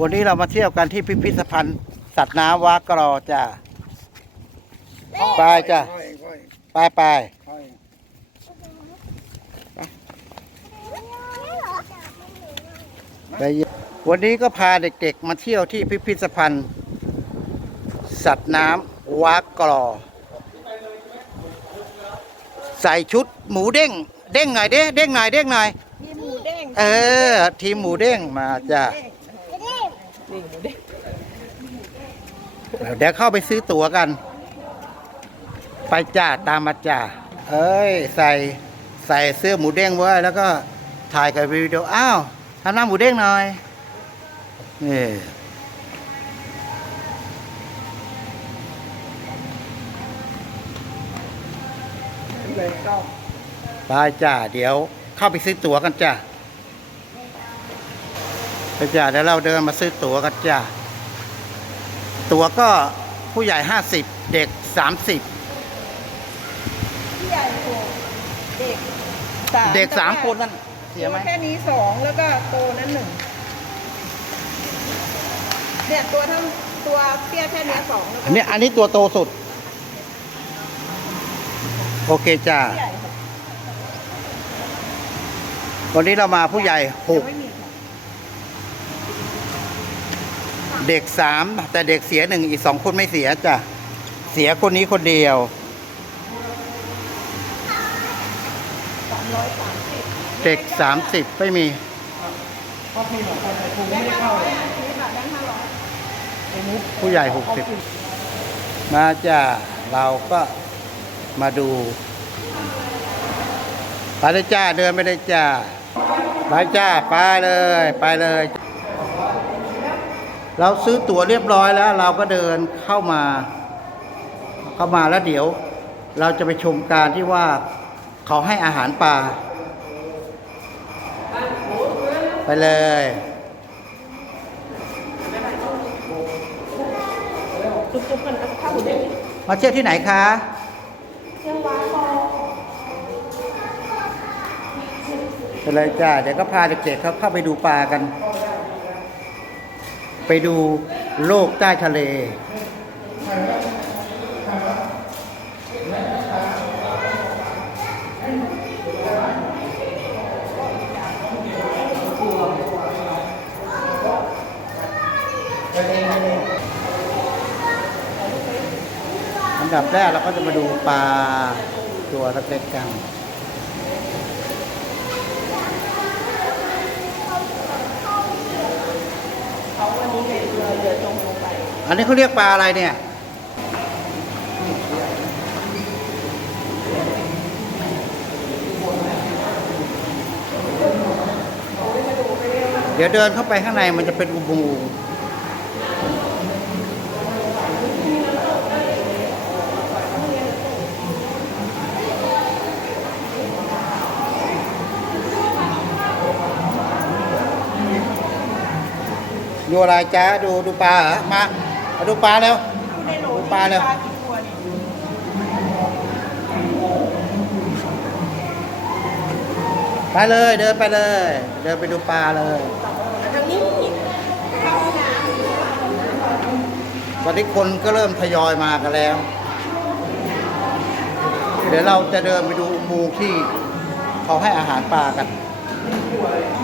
วันนี้เรามาเที่ยวกันที่พิพิธภัณฑ์สัตว์น้ำวากรอจ้ะไปจ้ะค่อยค่อยไปไปค่อยไปวันนี้ก็พาเด็กๆ มาเที่ยวที่พิพิธภัณฑ์ สัตว์น้ำวากรอ ใส่ชุดหมูเด้ง เด้งหน่อยเด้เด้งหน่อยเด้งหน่อยมีหมูเด้งเออ ทีมหมูเด้งมาจ้ะ นี่หมูเด้งเดี๋ยวเข้าไปซื้อตั๋วกัน ไปจ้าตามมาจ้าเอ้ย ใส่ใส่เสื้อหมูเด้งไว้แล้วก็ถ่ายกับวิดีโออ้าวทำหน้าหมูเด้งหน่อยนี่ไปจ้าเดี๋ยวเข้าไปซื้อตั๋วกันจ้า ไปจ้าเดี๋ยวเราเดินมาซื้อตั๋วกันจ้าตั๋วก็ผู้ใหญ่ห้าสิบเด็กสามสิบพี่ใหญ่หกเด็กสามเด็กสามแต่ว่คนนั่นเสียไหมตัวแค่นี้สองแล้วก็โตนั้นหนึ่งเนี่ยตัวเท่าตัวเตี้ยแค่เนี้ยสองแล้วก็อันนี้อันนี้ตัวโตสุด โอเคจ้าพี่ใหญ่หกวันนี้เรามาผู้ใหญ่หยังกไม่มีค่ะ เด็กสามแต่เด็กเสียหนึ่งอีกสองคนไม่เสียจ้ะ เสียคนนี้คนเดียวเด็กสามสิบไม่มีพ่อพี่บอกไปแต่ครูไม่ได้เข้าเลยผู้ใหญ่หกสิบมาจ้ะเราก็มาดูไปเลยจ้าเดินไปเลยจ้าไปจ้าไปเลย ไปเลย เราซื้อตั๋วเรียบร้อยแล้ว เราก็เดินเข้ามา เข้ามาแล้วเดี๋ยว เราจะไปชมการที่ว่าเขาให้อาหารปลาไปเลยจุ๊บๆกันเอาเข้าหมูเด้งมาเที่ยวที่ไหนคะเรื่องว้าคอไปเลยจ้า เดี๋ยวก็พาเด็กๆเขาเข้าไปดูปลากัน ไปดูโลกใต้ทะเล อันดับแรกเราก็จะมาดูปลาตัวเล็กๆกัน เขาวั นี้เลยเรือเรือตรงลงไปอันนี้เขาเรียกปลาอะไรเนี่ย เดี๋ยวเดินเข้าไปข้างในมันจะเป็นอุโมงค์ ดูอะไรจ้าดูดูปลาเหรอมามาดูปลาเร็ว ดูในโหลดูปลาเลยปลากี่ตัวเนี่ยไปเลยเดินไปเลย เดินไปดูปลาเลยทางนี้เข้าห้องน้ตอนนี้คนก็เริ่มทยอยมากันแล้ว เดี๋ยวเราจะเดินไปดูอุโมงค์ที่เขาให้อาหารปลากันำ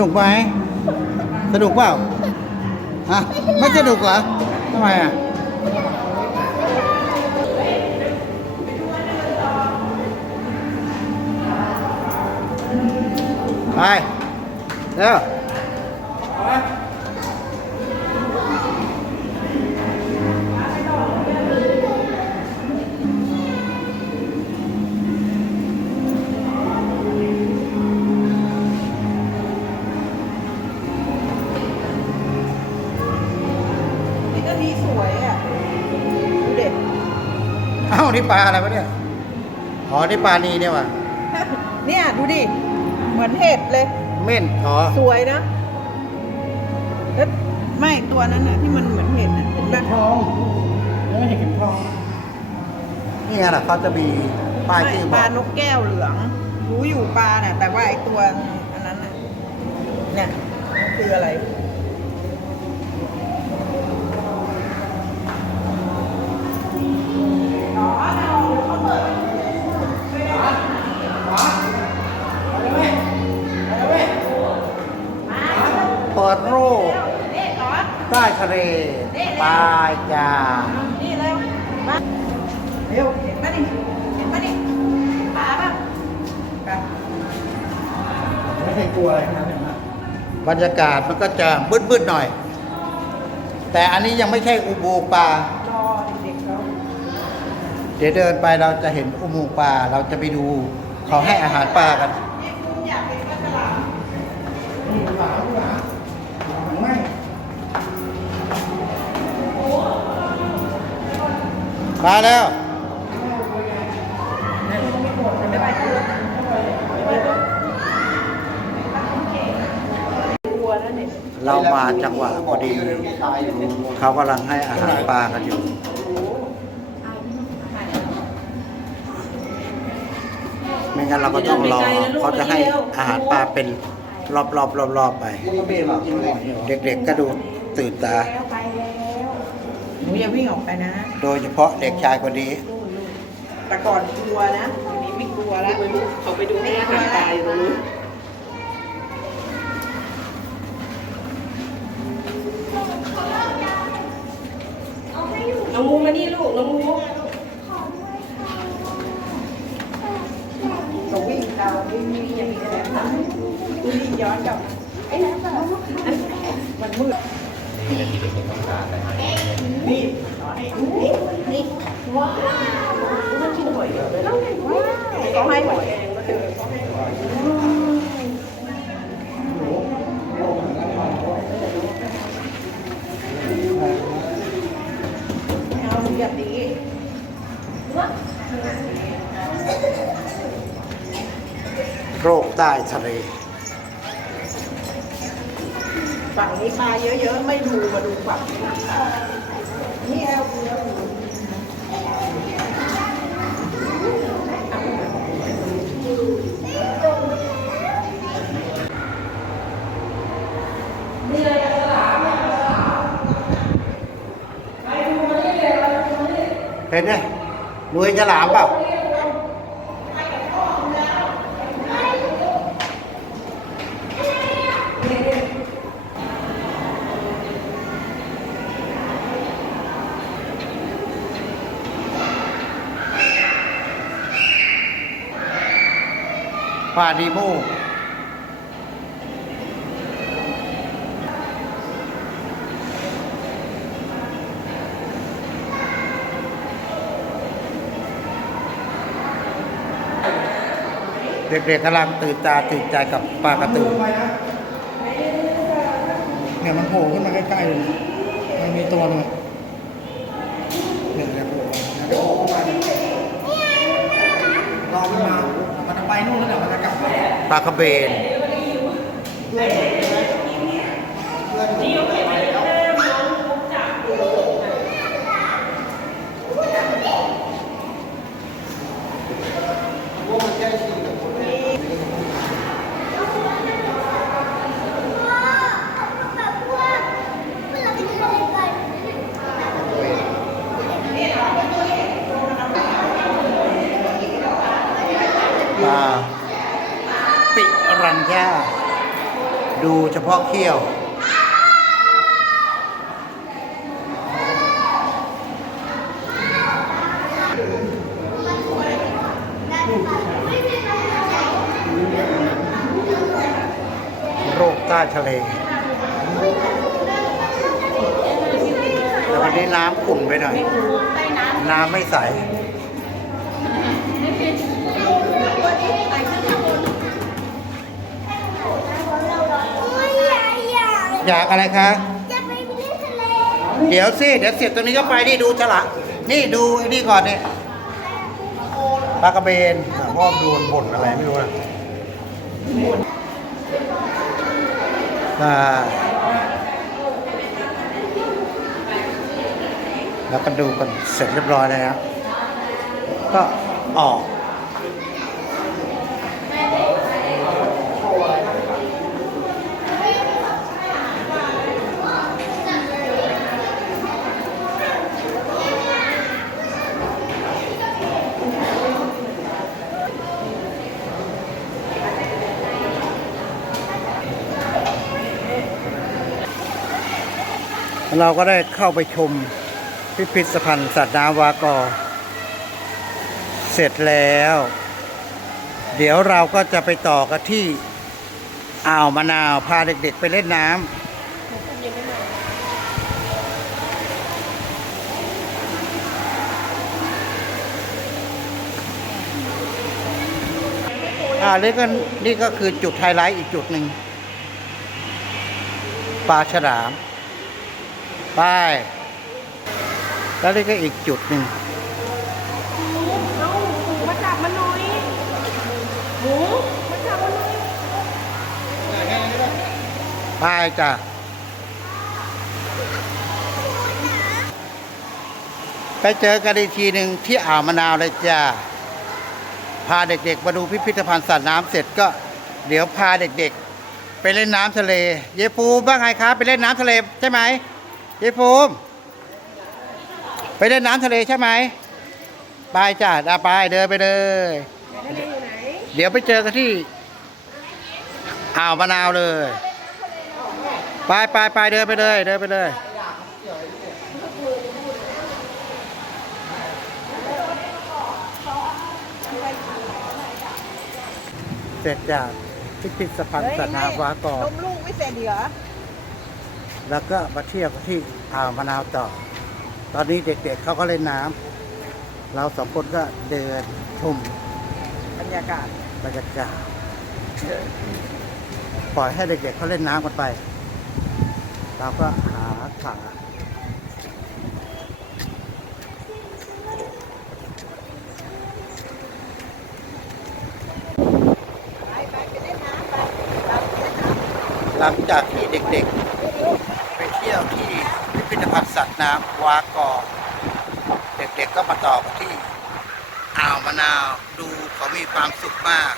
นุกไหมสนุกเปล่าฮะไม่สนุกเหรอทำไมอะไปเร็ว เอ้านี่ปลาอะไรวะเนี่ยอ๋อนี่ปลานีเนี่ยว่ะเนี่ยดูดิ เหมือนเห็ดเลย เม่นอ๋อสวยนะแล้วไม่ตัวนั้นน่ะที่มันเหมือนเห็ดน่ะเห็นปะทองแล้วเห็นเข็มทองนี่ไงล่ะเขาจะมีป้ายไม่ชื่อปบอลากนกแก้วเหลือง รู้อยู่ปลาน่ะ แต่ว่าไอตัวอันนั้นน่ะเนี่ยคืออะไร บรรยากาศมันก็จะมืดๆหน่อย แต่อันนี้ยังไม่ใช่อุโมงค์ปลาเดี๋ยวเดินไปเราจะเห็นอุโมงค์ปลาเราจะไปดูเขาให้อาหารปลากันมาแล้ว ไปไปตัวไปตัวกลัวนะ เนี่ยเรามาจังหวะพอดี เขากำลังให้อาหารปลากันอยู่ไม่งั้นเราก็ต้องรอเขาจะให้อาหารปลาเป็นรอบๆรอบๆไป เด็กๆก็ดูตื่นตาหนูอย่าวิ่งออกไปนะ โดยเฉพาะเด็กชายคนนี้แต่ก่อนกลัวนะทีนี้ไม่กลัวแล้วเขาไปดูให้อาหารตายตรงนู้น น้องมูมานี่ลูก น้องมูก็วิ่งตามวิ่งวิ่งย่างนี้แหละวิ่งย้อนกลับไอ้นั่นแบบมันมืดนี่นี่ว้าวมันกินหอยเยอะเลยเขาให้หอยเองก็เจอเขาให้หอยเอาแบบนี้ โรคใต้ทะเล ฝั่งนี้ปลาเยอะๆ ไม่ดูมาดูฝั่งนี้นี่แอลเยอะเห็นไหมหนูเห็นฉลามเปล่า ปลาดีโมเด็กๆกำลังตื่นตาตื่นใจกับปลากระตือไปนเนี่ยมันโผล่ขึ้นมาใกล้ๆเลยมันมีตัวหนึ่งเนี่ยเนี่ยโผล่มาเดี๋ยวโผล่เข้ามาเนี่ยรอมันมา มันจะไปนู่นแล้วเดี๋ยวมันจะกลับมา ปลากระเบน ปลาปิรันย่า ดู เขี้ยว โรคใต้ทะเลแต่วันนี้น้ำขุ่นไปหน่อย น้ำไม่ใส อยากอะไรคะ จะไปเล่นทะเลเดี๋ยวสิ เดี๋ยวเสร็จตรงนี้ก็ไปนี่ดูฉลากนี่ดูไอ้นี่ก่อนเนี่ยปลากระเบนพ่อดูมันบ่นอะไรไม่รู้นะอ่าแล้วก็ดูกันเสร็จเรียบร้อยแล้ว ก็ออก เราก็ได้เข้าไปชมพิพิธภัณฑ์สัตว์น้ำวากอ เสร็จแล้ว เดี๋ยวเราก็จะไปต่อกันที่อ่าวมะนาวพาเด็กๆไปเล่นน้ำอ่านี่ก็นี่ก็คือจุดไฮไลท์อีกจุดหนึ่งปลาฉลาม ไป แล้วนี่ก็อีกจุดหนึ่งมาจับมันหน่อยหมูมาจับมันหน่อยไปจ้ะไปเจอกันอีกทีหนึ่งที่อ่าวมะนาวเลยจ้าพาเด็กๆมาดูพิพิธภัณฑ์สัตว์น้ำเสร็จก็ เดี๋ยวพาเด็กๆ ไปเล่นน้ำทะเล เยปูมบ้างไงครับ ไปเล่นน้ำทะเลใช่ไหม เยปูมไปเล่นน้ำทะเลใช่ไหมไปจ้ะอะไปเดินไปเลย เดี๋ยวไปเจอกันที่อ่าวมะนาวเลย ไปไปไปเดินไปเลย เดินไปเลย เสร็จจากพิพิธภัณฑ์สัตว์น้ำวากอต้มลูกไม่เสร็จดีเหรอ แล้วก็มาเที่ยวกันที่อ่าวมะนาวต่อ ตอนนี้เด็กๆเขาก็เล่นน้ำเราสองคนก็เดินชมบรรยากาศบรรยากาศปล่อยให้เด็กๆเขาเล่นน้ำกันไป เราก็หาขาไปไปไปเล่นน้ำไปเราไปเล่นน้ำหลังจากที่เด็กๆไปเที่ ยวที่พิพิธภัณฑ์สัตว์น้ำวากอเด็กๆก็มาต่อกันที่อ่าวมะนาวดูเขามีความสุขมาก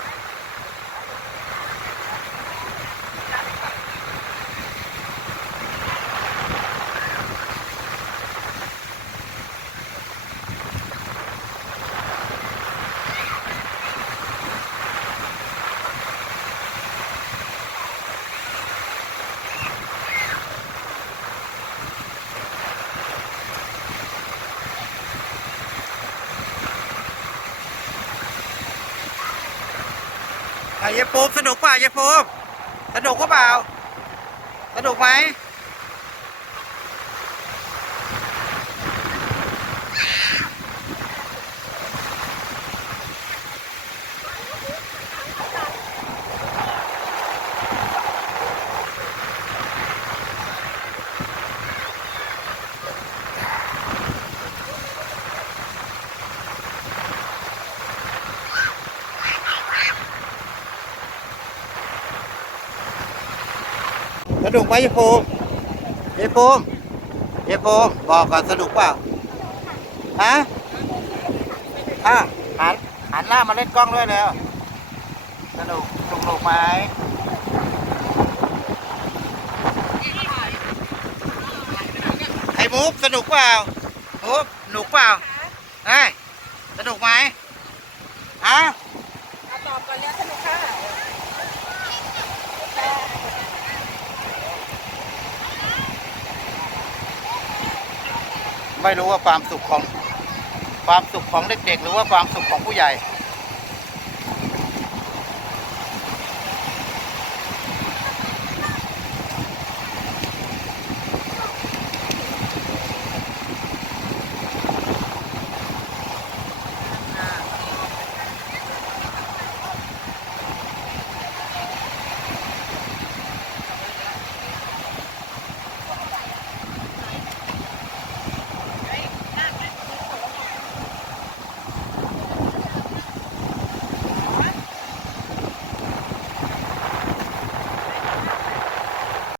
อะเยปูมสนุกเปล่าเยปูมสนุกก็เปล่า สนุกไหม สนุกไหมเยปูมเยปูมเยปูมบอกก่อนสนุกเปล่าฮะอะหันหันหน้ามาเล่นกล้องด้วยแล้วสนุกสนุกไหมไอ้มุกสนุกเปล่ามุกสนุกเปล่าไอ้ยสนุกไหมฮะ ไม่รู้ว่าความสุขของความสุขของเด็กๆ หรือว่าความสุขของผู้ใหญ่